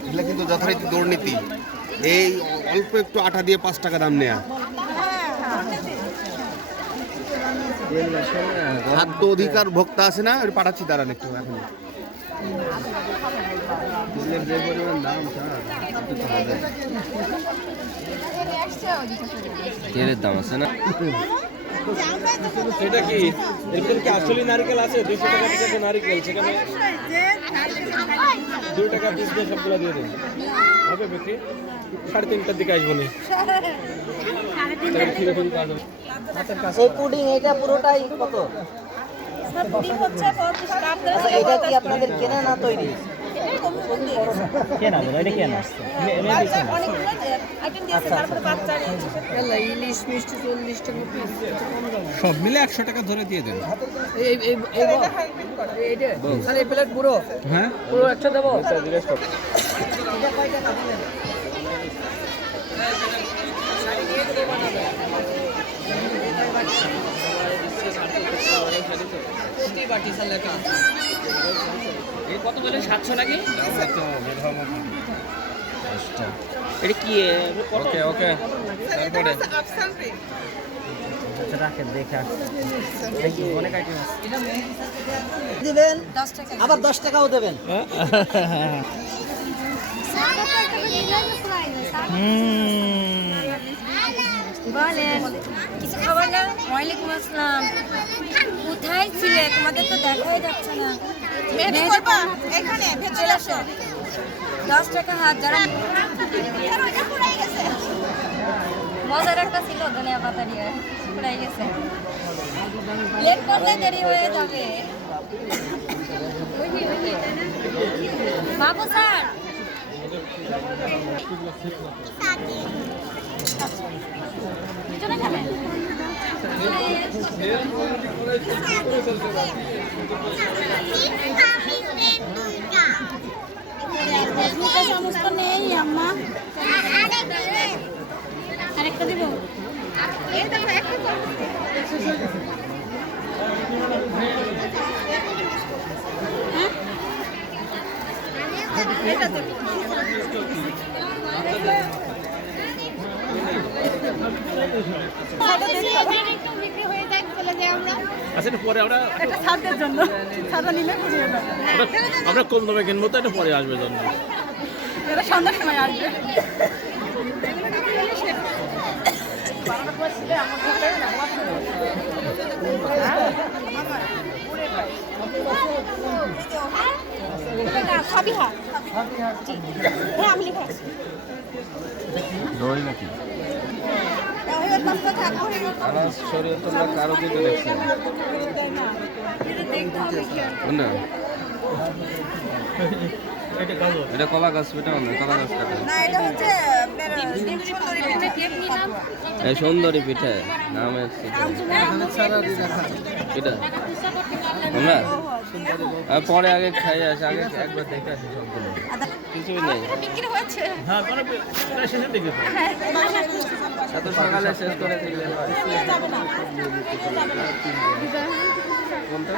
এগুলো কিন্তু যথারীতি দুর্নীতি। এই অল্প একটু আটা দিয়ে পাঁচ টাকা দাম নেয়া। খাদ্য অধিকার ভোক্তা আছে না ওই পাঠাচ্ছি দাঁড়ান একটু এখন। তেলের দাম আছে না? এটা কি? এরপর কি আসলে নারকেল আছে? দুইশো টাকা পিস নারকেল সেখানে দুই টাকা পিস দিয়ে সবগুলো দিয়ে দেন হবে বিক্রি সাড়ে তিনটার দিকে আসব নি। পুডিং এটা পুরোটাই কত? আচ্ছা এটা কি আপনাদের কেনা না তৈরি? কেনা বলো এটা কেনা? আসছে ইলিশ মিষ্টি চল্লিশ টাকা সব মিলে একশো টাকা ধরে দিয়ে দেন। এই প্লেট পুরো হ্যাঁ? পুরো দেবো। কর কত বলে? সাতশো নাকি? এটা কি ওকে ওকে। তারপরে? দিবেন আবার দশ টাকাও দেবেন। বলেন কিছু খাবার না? ওয়ালাইকুম আসসালাম। কোথায় ছিলে? তোমাদের তো দেখাই যাচ্ছে না। এখানে ভেতরে আসো। দশ টাকা হাত যারা মজার একটা ছিল ধনিয়া পাতা দিয়ে। পুরাই গেছে। লেট করলে দেরি হয়ে যাবে। বাবু স্যার। সমস্ত নেই আম্মা আরেকটা দিব আচ্ছা এটা পরে আমরা এটা ছাদের জন্য। ছাদা নিলে খুঁজে আমরা কম দামে কিনবো তো এটা পরে আসবে জন্য। এটা সন্ধ্যার সময় আসবে। সাবিহা হ্যাঁ। আমি লিখে আছি নাকি তাহলে পাঁচ কথা করে আনাজ শরীয়তুল্লাহ কারও দিতে দেখছে না। এটা কলা গাছ পিঠা না কলা গাছ কাটা। না এটা হচ্ছে সুন্দরী এই সুন্দরী পিঠে। নাম এটা? আমরা? পরে আগে খাই আসি আগে একবার দেখে আসি সবগুলো। কিছুই নেই। বিক্রি হয়েছে। হ্যাঁ শেষের দিকে। তো। এত সকালে শেষ করে